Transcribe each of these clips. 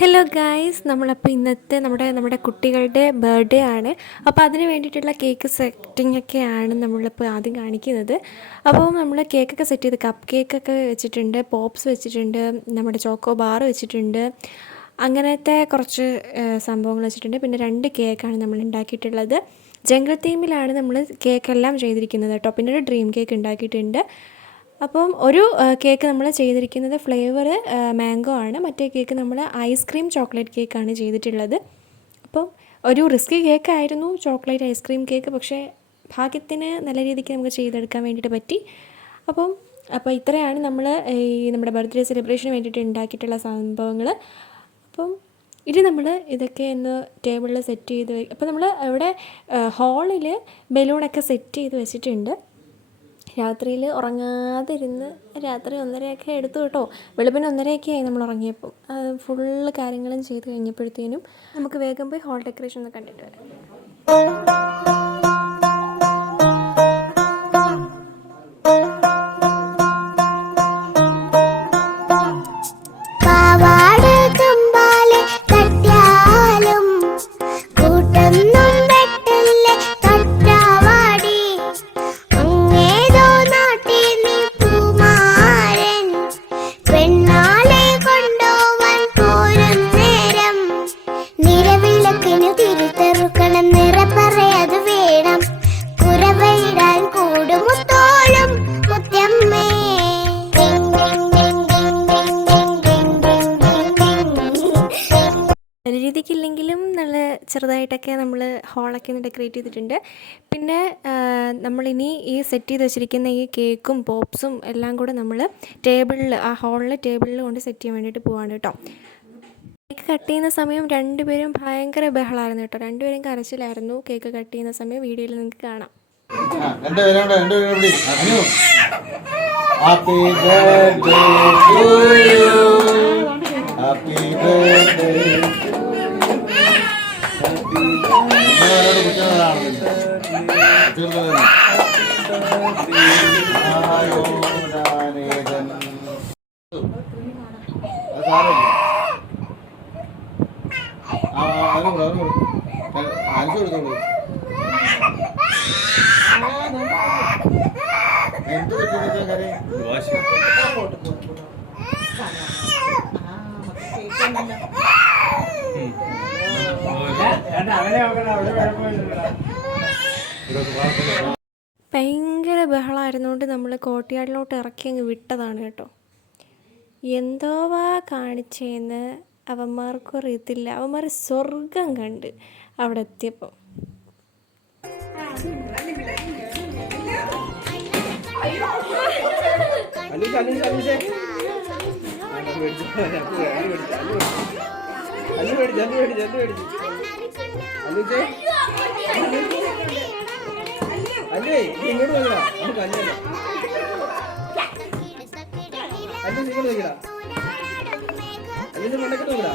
Hello guys, നമ്മളപ്പോൾ ഇന്നത്തെ നമ്മുടെ കുട്ടികളുടെ ബർത്ത്ഡേ ആണ്. അപ്പോൾ അതിന് വേണ്ടിയിട്ടുള്ള കേക്ക് സെറ്റിംഗ് ഒക്കെയാണ് നമ്മളിപ്പോൾ ആദ്യം കാണിക്കുന്നത്. അപ്പോൾ നമ്മൾ കേക്കൊക്കെ സെറ്റ് ചെയ്ത് കപ്പ് കേക്കൊക്കെ വെച്ചിട്ടുണ്ട്, പോപ്സ് വെച്ചിട്ടുണ്ട്, നമ്മുടെ ചോക്കോ ബാർ വെച്ചിട്ടുണ്ട്, അങ്ങനത്തെ കുറച്ച് സംഭവങ്ങൾ വെച്ചിട്ടുണ്ട്. പിന്നെ 2 കേക്കാണ് നമ്മൾ ഉണ്ടാക്കിയിട്ടുള്ളത്. ജംഗിൾ തീമിലാണ് നമ്മൾ കേക്കെല്ലാം ചെയ്തിരിക്കുന്നത് കേട്ടോ. പിന്നെ ഒരു ഡ്രീം കേക്ക് ഉണ്ടാക്കിയിട്ടുണ്ട്. അപ്പം ഒരു കേക്ക് നമ്മൾ ചെയ്തിരിക്കുന്നത് ഫ്ലേവർ മാംഗോ ആണ്. മറ്റേ കേക്ക് നമ്മൾ ഐസ്ക്രീം ചോക്ലേറ്റ് കേക്കാണ് ചെയ്തിട്ടുള്ളത്. അപ്പം ഒരു റിസ്കി കേക്കായിരുന്നു ചോക്ലേറ്റ് ഐസ്ക്രീം കേക്ക്, പക്ഷേ ഭാഗ്യത്തിന് നല്ല രീതിക്ക് നമുക്ക് ചെയ്തെടുക്കാൻ വേണ്ടിയിട്ട് പറ്റി. അപ്പോൾ ഇത്രയാണ് നമ്മൾ നമ്മുടെ ബർത്ത്ഡേ സെലിബ്രേഷന് വേണ്ടിയിട്ട് ഉണ്ടാക്കിയിട്ടുള്ള സംഭവങ്ങൾ. അപ്പം ഇനി നമ്മൾ ഇതൊക്കെ ഒന്ന് ടേബിളിൽ സെറ്റ് ചെയ്ത് അപ്പോൾ നമ്മൾ ഇവിടെ ഹാളിൽ ബലൂണൊക്കെ സെറ്റ് ചെയ്ത് വെച്ചിട്ടുണ്ട്. രാത്രിയിൽ ഉറങ്ങാതിരുന്ന് രാത്രി 1:30 എടുത്തു കേട്ടോ. വെളുപ്പിന് 1:30 ആയി നമ്മൾ ഉറങ്ങിയപ്പം. ഫുള്ള് കാര്യങ്ങളും ചെയ്ത് കഴിഞ്ഞപ്പോഴത്തേനും നമുക്ക് വേഗം പോയി ഹോൾ ഡെക്കറേഷൻ ഒന്ന് കണ്ടിട്ട് വരാം. നല്ല രീതിക്കില്ലെങ്കിലും നല്ല ചെറുതായിട്ടൊക്കെ നമ്മൾ ഹോളൊക്കെ ഒന്ന് ഡെക്കറേറ്റ് ചെയ്തിട്ടുണ്ട്. പിന്നെ നമ്മളിനി ഈ സെറ്റ് ചെയ്ത് വെച്ചിരിക്കുന്ന ഈ കേക്കും പോപ്സും എല്ലാം കൂടെ നമ്മൾ ടേബിളിൽ ടേബിളിൽ കൊണ്ട് സെറ്റ് ചെയ്യാൻ വേണ്ടിയിട്ട് പോവാണ് കേട്ടോ. കേക്ക് കട്ട് ചെയ്യുന്ന സമയം 2 പേരും ഭയങ്കര ബഹളമായിരുന്നു കേട്ടോ. 2 പേരും കരച്ചിലായിരുന്നു കേക്ക് കട്ട് ചെയ്യുന്ന സമയം. വീഡിയോയിൽ നിങ്ങൾക്ക് കാണാം. Happy birthday to you. Happy birthday. ഭയങ്കര ബഹളമായിരുന്നുകൊണ്ട് നമ്മൾ കോർട്ട്യാർഡിലോട്ട് ഇറക്കി അങ്ങ് വിട്ടതാണ് കേട്ടോ. എന്തോവാ കാണിച്ചേന്ന് അവന്മാർക്കും അറിയത്തില്ല. അവന്മാർ സ്വർഗം കണ്ട് അവിടെ എത്തിയപ്പോൾ. അല്ലേ ഇങ്ങോട്ട് നോക്കടാ, നമുക്ക് അല്ലല്ല അല്ല ഇങ്ങോട്ട് നോക്കടാ, അല്ലെ മണ്ടക്ക് നോക്കടാ.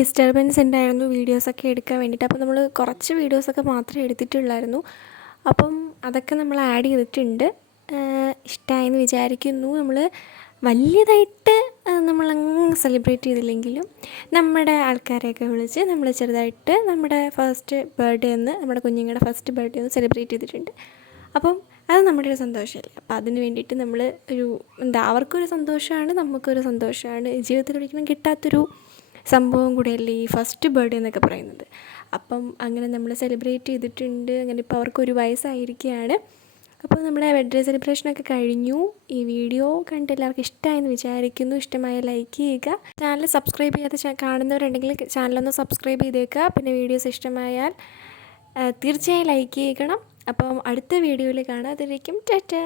ഡിസ്റ്റർബൻസ് ഉണ്ടായിരുന്നു വീഡിയോസൊക്കെ എടുക്കാൻ വേണ്ടിയിട്ട്. അപ്പോൾ നമ്മൾ കുറച്ച് വീഡിയോസൊക്കെ മാത്രമേ എടുത്തിട്ടുള്ളായിരുന്നു. അപ്പം അതൊക്കെ നമ്മൾ ആഡ് ചെയ്തിട്ടുണ്ട്. ഇഷ്ടമായെന്ന് വിചാരിക്കുന്നു. നമ്മൾ വലിയതായിട്ട് നമ്മളങ്ങ് സെലിബ്രേറ്റ് ചെയ്തില്ലെങ്കിലും നമ്മുടെ ആൾക്കാരെയൊക്കെ വിളിച്ച് നമ്മൾ ചെറുതായിട്ട് നമ്മുടെ ഫസ്റ്റ് ബർത്ത്ഡേ നമ്മുടെ കുഞ്ഞുങ്ങളുടെ ഫസ്റ്റ് ബർത്ത്ഡേ സെലിബ്രേറ്റ് ചെയ്തിട്ടുണ്ട്. അപ്പം അത് നമ്മുടെ ഒരു സന്തോഷമല്ലേ. അപ്പോൾ അതിന് വേണ്ടിയിട്ട് നമ്മൾ അവർക്കൊരു സന്തോഷമാണ്, നമുക്കൊരു സന്തോഷമാണ്. ജീവിതത്തിൽ ഒരിക്കലും കിട്ടാത്തൊരു സംഭവം കൂടെയല്ലേ ഈ ഫസ്റ്റ് ബർത്ത്ഡേ എന്നൊക്കെ പറയുന്നത്. അപ്പം അങ്ങനെ നമ്മൾ സെലിബ്രേറ്റ് ചെയ്തിട്ടുണ്ട്. അങ്ങനെ ഇപ്പോൾ അവർക്ക് 1 വയസ്സായിരിക്കുകയാണ്. അപ്പോൾ നമ്മുടെ ബർത്ത്ഡേ സെലിബ്രേഷനൊക്കെ കഴിഞ്ഞു. ഈ വീഡിയോ കണ്ട് എല്ലാവർക്കും ഇഷ്ടമായെന്ന് വിചാരിക്കുന്നു. ഇഷ്ടമായ ലൈക്ക് ചെയ്യുക. ചാനൽ സബ്സ്ക്രൈബ് ചെയ്യാതെ കാണുന്നവരുണ്ടെങ്കിൽ ചാനലൊന്ന് സബ്സ്ക്രൈബ് ചെയ്തേക്കുക. പിന്നെ വീഡിയോസ് ഇഷ്ടമായാൽ തീർച്ചയായും ലൈക്ക് ചെയ്യണം. അപ്പം അടുത്ത വീഡിയോയിൽ കാണാം. അതിലേക്കും ടാറ്റാ.